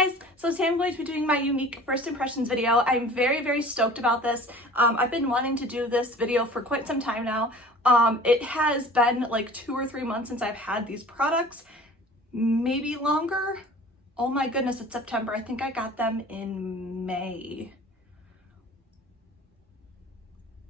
guys, so today I'm going to be doing my Younique first impressions video. I'm very stoked about this. I've been wanting to do this video for quite some time now. It has been like 2 or 3 months since I've had these products, maybe longer. Oh my goodness, it's September. I think I got them in May.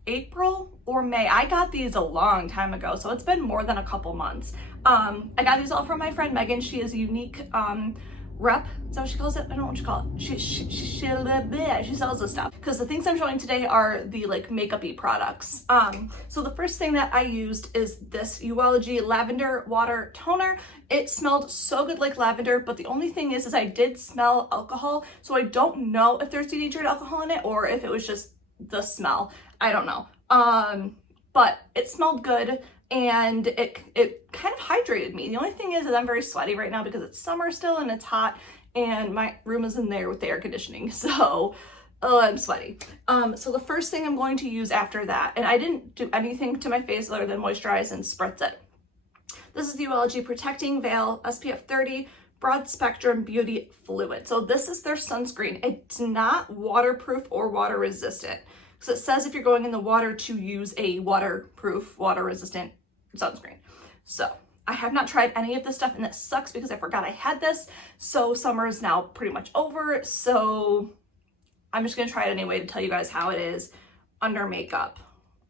April or May. I got these a long time ago, so it's been more than a couple months. I got these all from my friend Megan. She is Younique rep. Is that what she calls it? I don't know what she calls it. She sells this stuff. Because the things I'm showing today are the like makeup-y products. So the first thing that I used is this Younique Lavender Water Toner. It smelled so good like lavender, but the only thing is I did smell alcohol, so I don't know if there's denatured alcohol in it or if it was just the smell. I don't know. But it smelled good and it kind of hydrated me. The only thing is that I'm very sweaty right now because it's summer still and it's hot and my room is in there with the air conditioning. So I'm sweaty. So the first thing I'm going to use after that, and I didn't do anything to my face other than moisturize and spritz it. This is the Younique Protecting Veil SPF 30 Broad Spectrum Beauty Fluid. So this is their sunscreen. It's not waterproof or water resistant. So it says if you're going in the water to use a waterproof, water resistant sunscreen. So I have not tried any of this stuff and that sucks because I forgot I had this. So summer is now pretty much over. So I'm just gonna try it anyway to tell you guys how it is under makeup.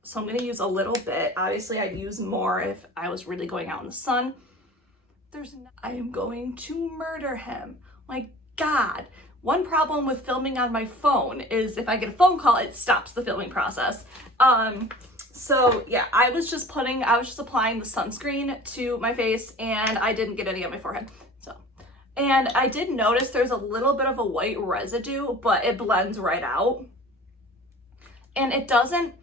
So I'm gonna use a little bit. Obviously I'd use more if I was really going out in the sun. I am going to murder him. My God. One problem with filming on my phone is if I get a phone call, it stops the filming process. So yeah, I was just applying the sunscreen to my face and I didn't get any on my forehead. So, and I did notice there's a little bit of a white residue, but it blends right out. And it doesn't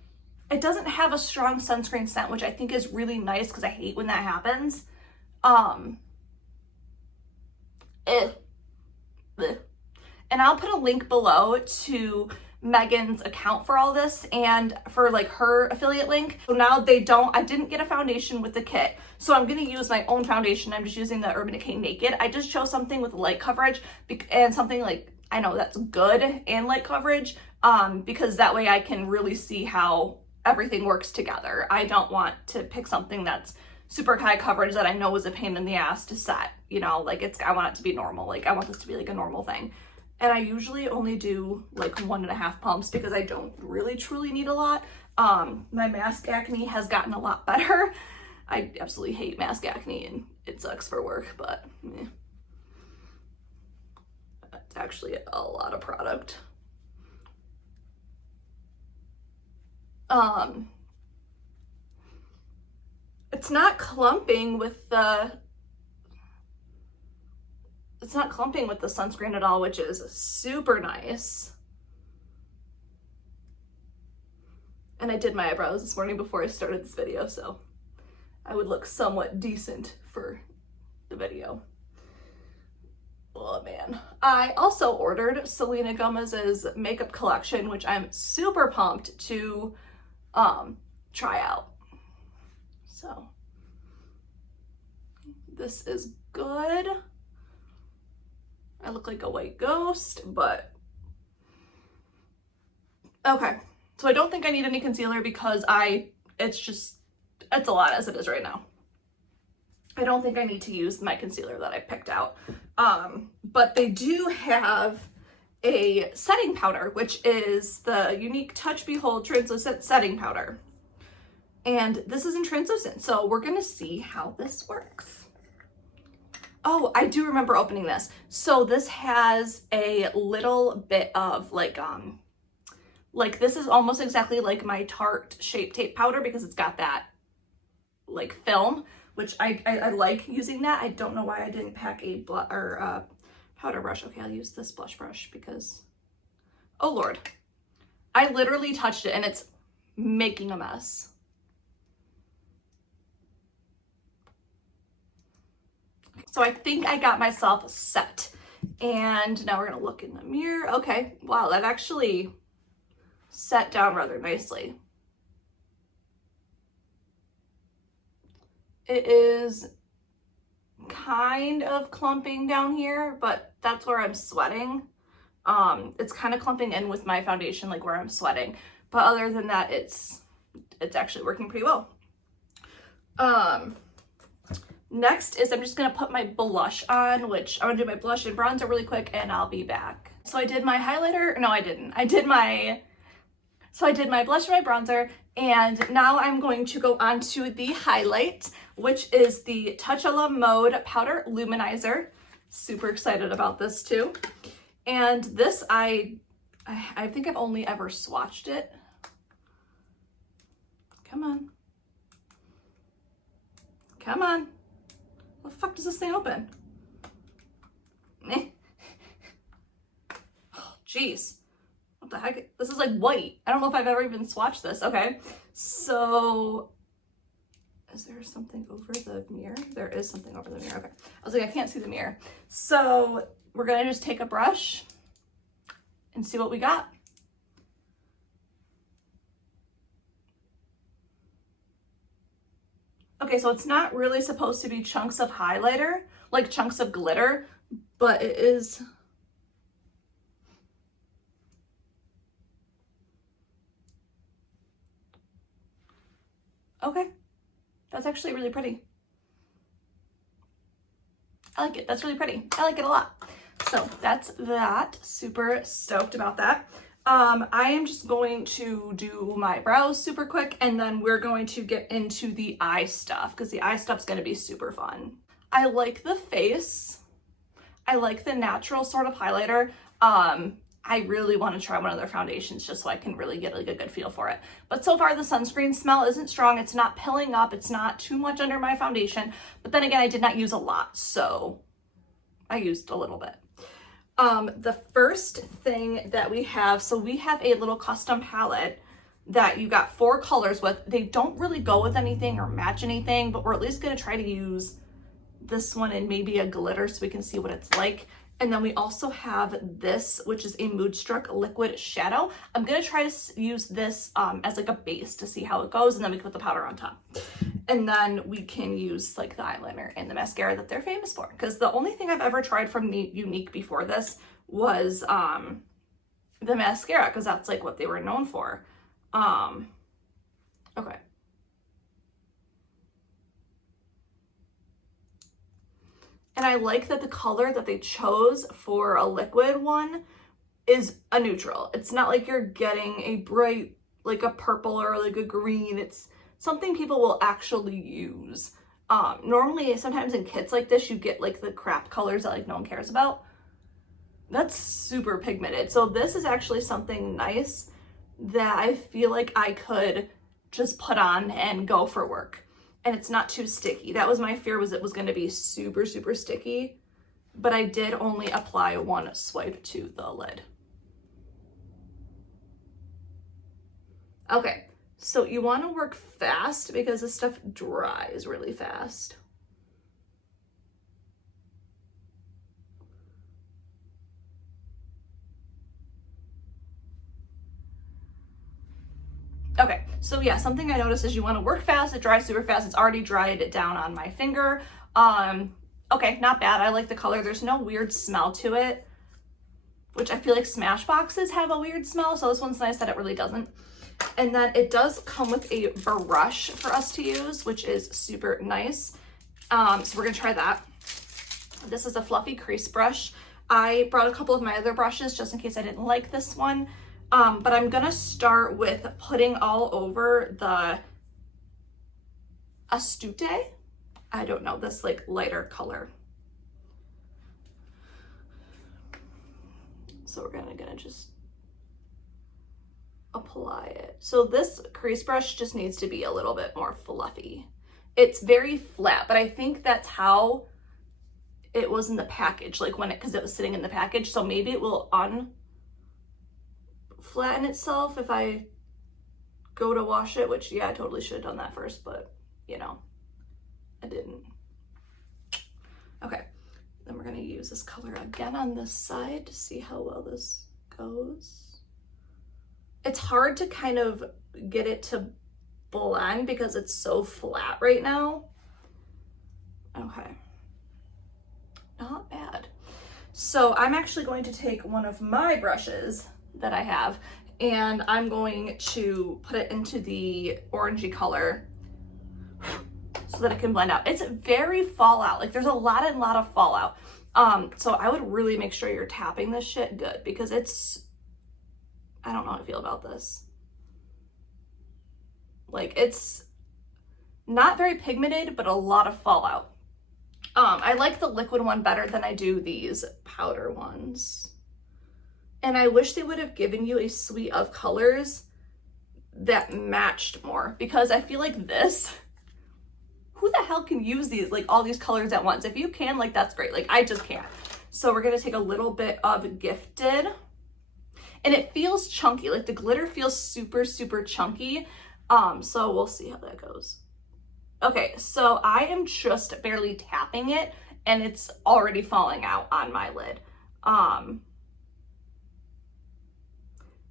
have a strong sunscreen scent, which I think is really nice because I hate when that happens. And I'll put a link below to Megan's account for all this and for like her affiliate link. So now I didn't get a foundation with the kit. So I'm going to use my own foundation. I'm just using the Urban Decay Naked. I just chose something with light coverage and something like, I know that's good and light coverage, because that way I can really see how everything works together. I don't want to pick something that's super high coverage that I know is a pain in the ass to set, you know, like I want it to be normal. Like I want this to be like a normal thing. And I usually only do like 1.5 pumps because I don't really truly need a lot. My mask acne has gotten a lot better. I absolutely hate mask acne and it sucks for work, but it's actually a lot of product. It's not clumping with the sunscreen at all, which is super nice. And I did my eyebrows this morning before I started this video, so I would look somewhat decent for the video. Oh man. I also ordered Selena Gomez's makeup collection, which I'm super pumped to try out. So this is good. I look like a white ghost, but okay. So I don't think I need any concealer because it's a lot as it is right now. I don't think I need to use my concealer that I picked out. But they do have a setting powder, which is the Younique Touch Behold Translucent Setting Powder. And this isn't translucent, so we're gonna see how this works. Oh, I do remember opening this. So this has a little bit of like this is almost exactly like my Tarte Shape Tape powder because it's got that like film, which I like using that. I don't know why I didn't pack a powder brush. Okay, I'll use this blush brush because, oh Lord, I literally touched it and it's making a mess. So I think I got myself set. And now we're gonna look in the mirror. Okay, wow, that actually set down rather nicely. It is kind of clumping down here, but that's where I'm sweating. It's kind of clumping in with my foundation, like where I'm sweating. But other than that, it's actually working pretty well. Next is I'm just gonna put my blush on, which I'm gonna do my blush and bronzer really quick and I'll be back. So I did my highlighter, no I didn't. I did my blush and my bronzer, and now I'm going to go on to the highlight, which is the Touch a La Mode Powder Luminizer. Super excited about this too. And this, I think I've only ever swatched it. Come on. Come on. What the fuck does this thing open? Oh, jeez. What the heck? This is like white. I don't know if I've ever even swatched this. Okay. So, is there something over the mirror? There is something over the mirror. Okay. I was like, I can't see the mirror. So, we're going to just take a brush and see what we got. Okay, so it's not really supposed to be chunks of highlighter, like chunks of glitter, but it is. Okay, that's actually really pretty. I like it. That's really pretty. I like it a lot. So that's that. Super stoked about that. I am just going to do my brows super quick, and then we're going to get into the eye stuff because the eye stuff's going to be super fun. I like the face. I like the natural sort of highlighter. I really want to try one of their foundations just so I can really get like a good feel for it. But so far the sunscreen smell isn't strong. It's not pilling up. It's not too much under my foundation. But then again, I did not use a lot, so I used a little bit. The first thing that we have, so we have a little custom palette that you got 4 colors with. They don't really go with anything or match anything, but we're at least going to try to use this one and maybe a glitter so we can see what it's like. And then we also have this, which is a Moodstruck liquid shadow. I'm going to try to use this as like a base to see how it goes, and then we can put the powder on top. And then we can use like the eyeliner and the mascara that they're famous for. Because the only thing I've ever tried from Younique before this was the mascara, because that's like what they were known for. Okay. And I like that the color that they chose for a liquid one is a neutral. It's not like you're getting a bright, like a purple or like a green. It's something people will actually use. Normally, sometimes in kits like this, you get like the crap colors that like no one cares about. That's super pigmented. So this is actually something nice that I feel like I could just put on and go for work. And it's not too sticky. That was my fear, was it was going to be super, super sticky. But I did only apply one swipe to the lid. Okay, so you want to work fast because this stuff dries really fast. Okay, so yeah, something I noticed is you want to work fast, it dries super fast. It's already dried down on my finger. Okay, not bad. I like the color. There's no weird smell to it, which I feel like Smashboxes have a weird smell, so this one's nice that it really doesn't. And then it does come with a brush for us to use, which is super nice. So we're gonna try that. This is a fluffy crease brush. I brought a couple of my other brushes just in case I didn't like this one. But I'm gonna start with putting all over the Astute. I don't know, this like lighter color. So we're gonna just apply it. So this crease brush just needs to be a little bit more fluffy. It's very flat, but I think that's how it was in the package, like when because it was sitting in the package. So maybe it will flatten itself if I go to wash it, which yeah, I totally should have done that first, but you know, I didn't. Okay, then we're gonna use this color again on this side to see how well this goes. It's hard to kind of get it to blend because it's so flat right now. Okay. not bad. So I'm actually going to take one of my brushes that I have, and I'm going to put it into the orangey color so that it can blend out. It's very fallout. Like there's a lot of fallout. So I would really make sure you're tapping this shit good, because it's, I don't know how I feel about this. Like it's not very pigmented, but a lot of fallout. I like the liquid one better than I do these powder ones. And I wish they would have given you a suite of colors that matched more, because I feel like this, who the hell can use these, like all these colors at once? If you can, like that's great. Like I just can't. So we're gonna take a little bit of Gifted, and it feels chunky. Like the glitter feels super, super chunky. So we'll see how that goes. Okay, so I am just barely tapping it and it's already falling out on my lid.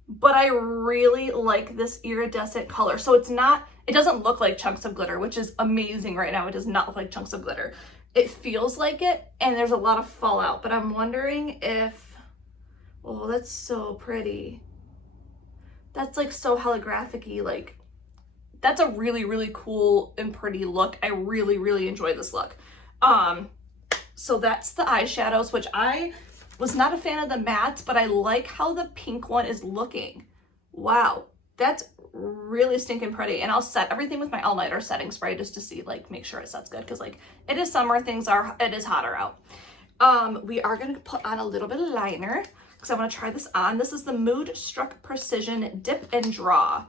But I really like this iridescent color. So it's not, it doesn't look like chunks of glitter, which is amazing right now. It does not look like chunks of glitter. It feels like it, and there's a lot of fallout, but I'm wondering if, oh, that's so pretty. That's like so holographic-y, like, that's a really, really cool and pretty look. I really, really enjoy this look. So that's the eyeshadows, which I was not a fan of the mattes, but I like how the pink one is looking. Wow, that's really stinking pretty. And I'll set everything with my eyeliner setting spray just to see, like, make sure it sets good, because like it is summer, it is hotter out. We are gonna put on a little bit of liner because I want to try this on. This is the Mood Struck Precision Dip and Draw.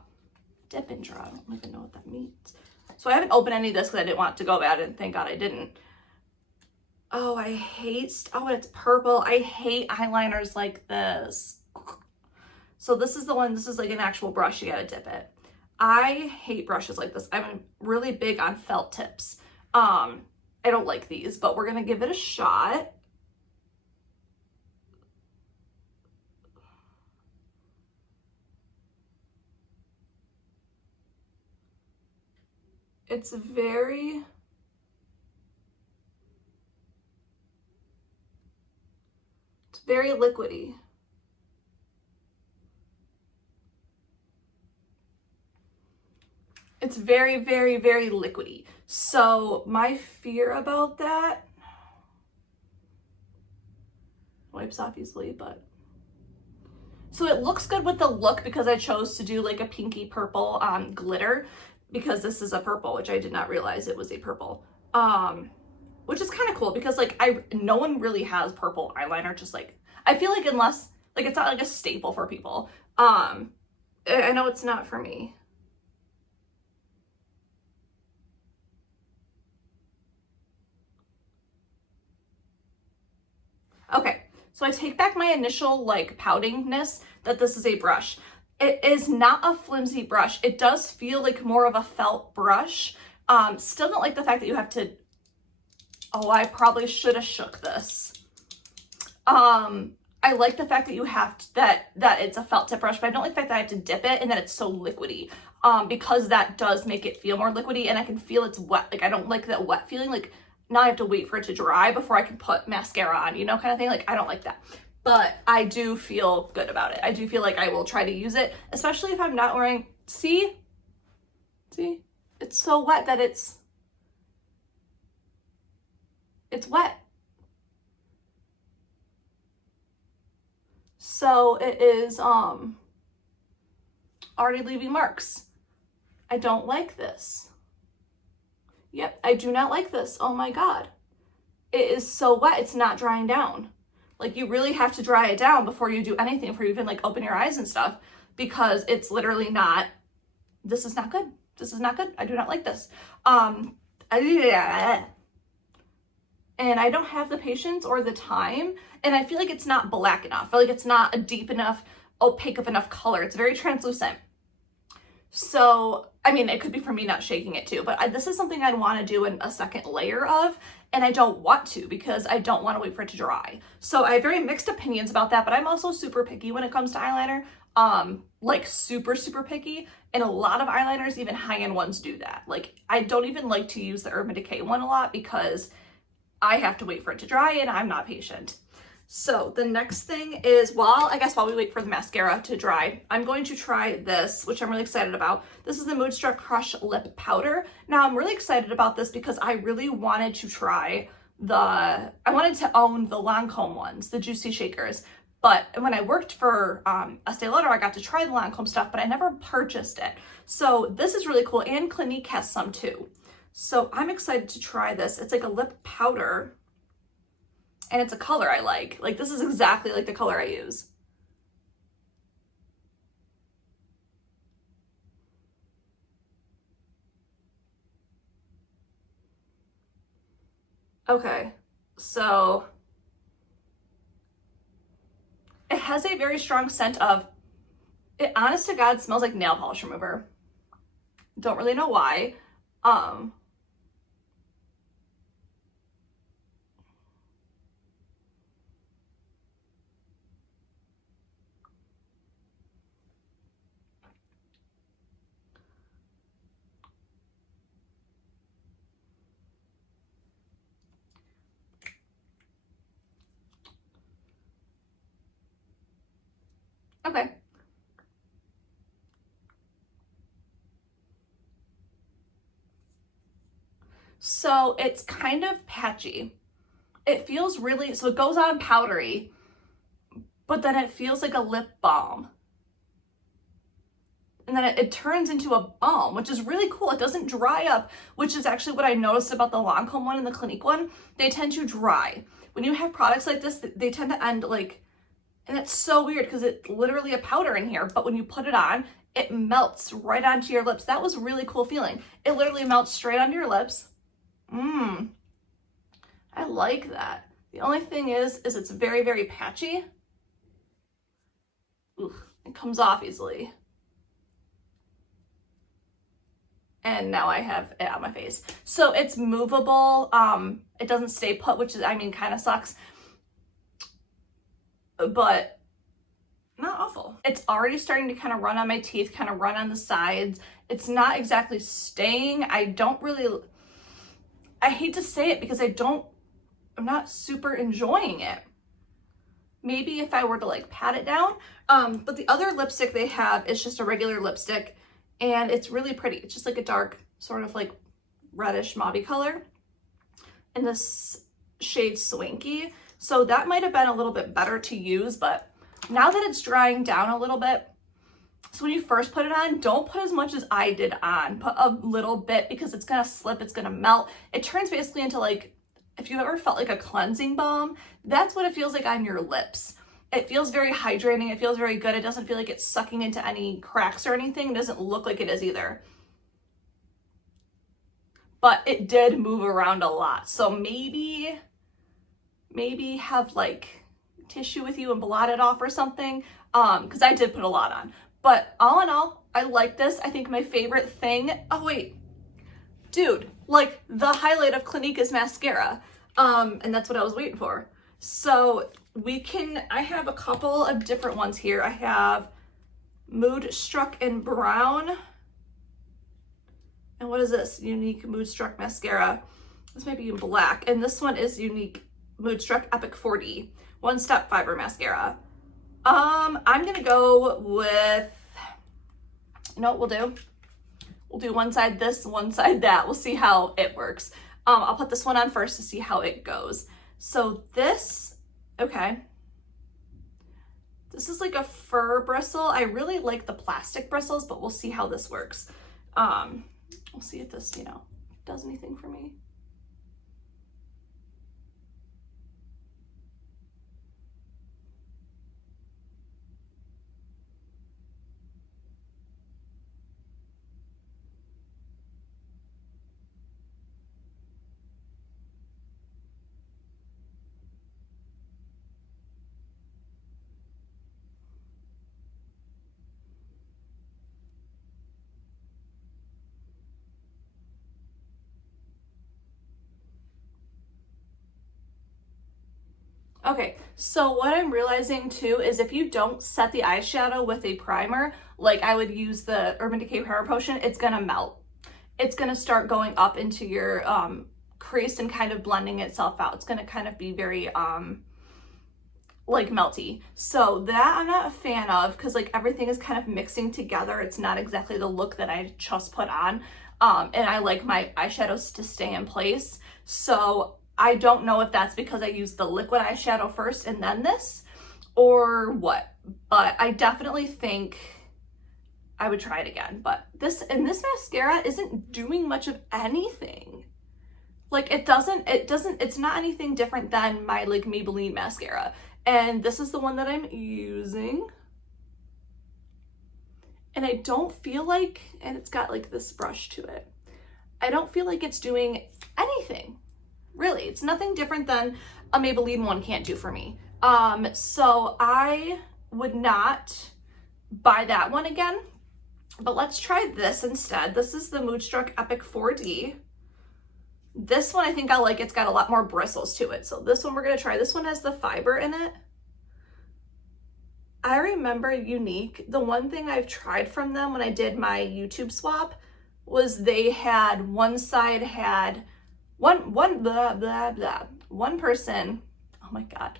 Dip and Draw, I don't even know what that means. So I haven't opened any of this because I didn't want it to go bad, and thank God I didn't. Oh, I hate, oh, it's purple. I hate eyeliners like this. So this is the one, this is like an actual brush, you gotta dip it. I hate brushes like this. I'm really big on felt tips. I don't like these, but we're gonna give it a shot. It's very, very liquidy. It's very, very, very liquidy. So my fear about that, wipes off easily, but. So it looks good with the look because I chose to do like a pinky purple glitter, because this is a purple, which I did not realize it was a purple. Which is kind of cool because like no one really has purple eyeliner, just like, I feel like unless, like it's not like a staple for people. I know it's not for me. Okay, so I take back my initial like poutingness that this is a brush. It is not a flimsy brush. It does feel like more of a felt brush. Still don't like the fact that you have to, oh, I probably should have shook this. I like the fact that you have to, that it's a felt tip brush, but I don't like the fact that I have to dip it and that it's so liquidy. Because that does make it feel more liquidy, and I can feel it's wet. Like I don't like that wet feeling. Like now I have to wait for it to dry before I can put mascara on, you know, kind of thing. Like I don't like that. But I do feel good about it. I do feel like I will try to use it, especially if I'm not wearing, see, it's so wet that it's wet. So it is already leaving marks. I don't like this. Yep, I do not like this. Oh my God. It is so wet, it's not drying down. Like you really have to dry it down before you do anything, before you even like open your eyes and stuff, because it's literally not, this is not good. This is not good. I do not like this. And I don't have the patience or the time, and I feel like it's not black enough. I feel like it's not a deep enough, opaque of enough color. It's very translucent. So, I mean, it could be for me not shaking it too, but this is something I'd want to do in a second layer of, and I don't want to because I don't want to wait for it to dry. So I have very mixed opinions about that, but I'm also super picky when it comes to eyeliner. Like super, super picky. And a lot of eyeliners, even high-end ones, do that. Like I don't even like to use the Urban Decay one a lot because I have to wait for it to dry and I'm not patient. So the next thing is, while we wait for the mascara to dry, I'm going to try this, which I'm really excited about. This is the Moodstruck Crush Lip Powder. Now I'm really excited about this because I really wanted to try I wanted to own the Lancome ones, the Juicy Shakers. But when I worked for Estee Lauder, I got to try the Lancome stuff, but I never purchased it. So this is really cool, and Clinique has some too. So I'm excited to try this. It's like a lip powder, and it's a color I like. Like, this is exactly like the color I use. Okay, so it has a very strong scent of, it honest to God smells like nail polish remover. Don't really know why. Okay. So it's kind of patchy. It feels really, so it goes on powdery, but then it feels like a lip balm. And then it turns into a balm, which is really cool. It doesn't dry up, which is actually what I noticed about the Lancome one and the Clinique one. They tend to dry. When you have products like this, they tend to end like, and it's so weird because it's literally a powder in here, but when you put it on, it melts right onto your lips. That was a really cool feeling. It literally melts straight onto your lips. I like that. The only thing is it's very, very patchy. Ooh, it comes off easily. And now I have it on my face. So it's movable. It doesn't stay put, which is, I mean, kind of sucks, but not awful. It's already starting to kind of run on my teeth, kind of run on the sides. It's not exactly staying. I hate to say it because I'm not super enjoying it. Maybe if I were to like pat it down. But the other lipstick they have is just a regular lipstick, and it's really pretty. It's just like a dark sort of like reddish mauvey color, and this shade Swanky. So that might have been a little bit better to use, but now that it's drying down a little bit, so when you first put it on, don't put as much as I did on. Put a little bit because it's gonna slip, it's gonna melt. It turns basically into like, if you've ever felt like a cleansing balm, that's what it feels like on your lips. It feels very hydrating. It feels very good. It doesn't feel like it's sucking into any cracks or anything. It doesn't look like it is either. But it did move around a lot. So maybe have like tissue with you and blot it off or something. Because I did put a lot on. But all in all, I like this. I think my favorite thing, oh wait, dude, like the highlight of Clinique is mascara. And that's what I was waiting for. So I have a couple of different ones here. I have Moodstruck in brown. And what is this? Younique Moodstruck mascara. This might be in black. And this one is Younique Moodstruck Epic 4D. One Step Fiber Mascara. I'm gonna go with, you know what we'll do? We'll do one side this, one side that. We'll see how it works. I'll put this one on first to see how it goes. So this, okay. This is like a fur bristle. I really like the plastic bristles, but we'll see how this works. We'll see if this, does anything for me. Okay, so what I'm realizing too is if you don't set the eyeshadow with a primer, like I would use the Urban Decay Power Potion, it's gonna melt. It's gonna start going up into your crease and kind of blending itself out. It's gonna kind of be very like melty. So that I'm not a fan of, because like everything is kind of mixing together. It's not exactly the look that I just put on. And I like my eyeshadows to stay in place. So I don't know if that's because I used the liquid eyeshadow first and then this, or what, but I definitely think I would try it again. But this mascara isn't doing much of anything. Like it's not anything different than my like Maybelline mascara. And this is the one that I'm using. And I don't feel like, and it's got like this brush to it, I don't feel like it's doing anything. Really, it's nothing different than a Maybelline one can't do for me. So I would not buy that one again, but let's try this instead. This is the Moodstruck Epic 4D. This one I think I like. It's got a lot more bristles to it. So this one we're gonna try. This one has the fiber in it. I remember Younique, the one thing I've tried from them when I did my YouTube swap was they had one side had one blah blah blah. One person, oh my god.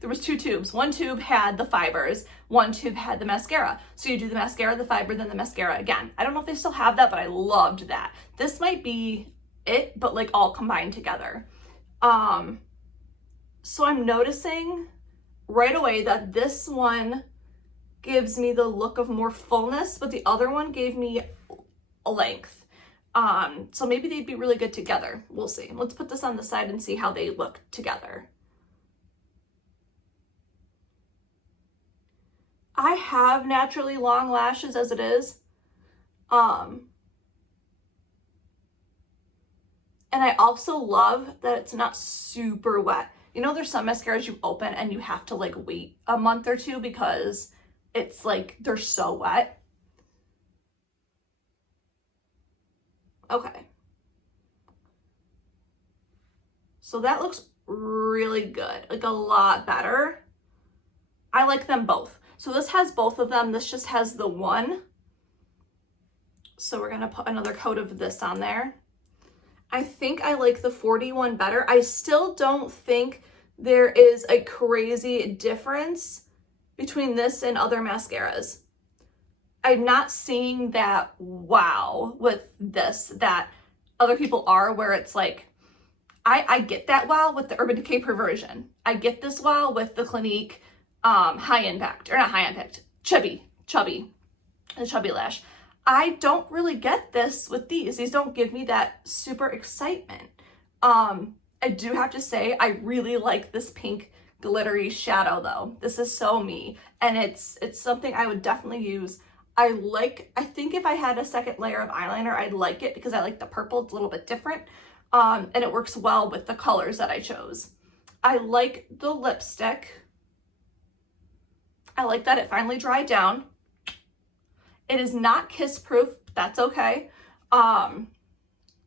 There was two tubes. One tube had the fibers, one tube had the mascara. So you do the mascara, the fiber, then the mascara again. I don't know if they still have that, but I loved that. This might be it, but like all combined together. So I'm noticing right away that this one gives me the look of more fullness, but the other one gave me a length. So maybe they'd be really good together. We'll see. Let's put this on the side and see how they look together. I have naturally long lashes as it is. And I also love that it's not super wet. You know, there's some mascaras you open and you have to like wait a month or two because it's like they're so wet. Okay. So that looks really good, like a lot better. I like them both. So this has both of them. This just has the one. So we're gonna put another coat of this on there. I think I like the 40 one better. I still don't think there is a crazy difference between this and other mascaras. I'm not seeing that wow with this that other people are, where it's like, I get that wow with the Urban Decay Perversion. I get this wow with the Clinique high impact, or not high impact, chubby, the chubby lash. I don't really get this with these. These don't give me that super excitement. I do have to say, I really like this pink glittery shadow though. This is so me, and it's something I would definitely use. I think if I had a second layer of eyeliner, I'd like it because I like the purple. It's a little bit different. And it works well with the colors that I chose. I like the lipstick. I like that it finally dried down. It is not kiss proof, but that's okay.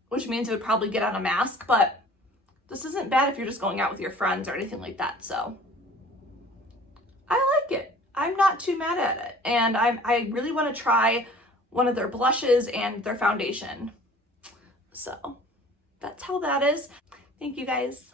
Which means it would probably get on a mask, but this isn't bad if you're just going out with your friends or anything like that. So I like it. I'm not too mad at it. And I really want to try one of their blushes and their foundation. So that's how that is. Thank you guys.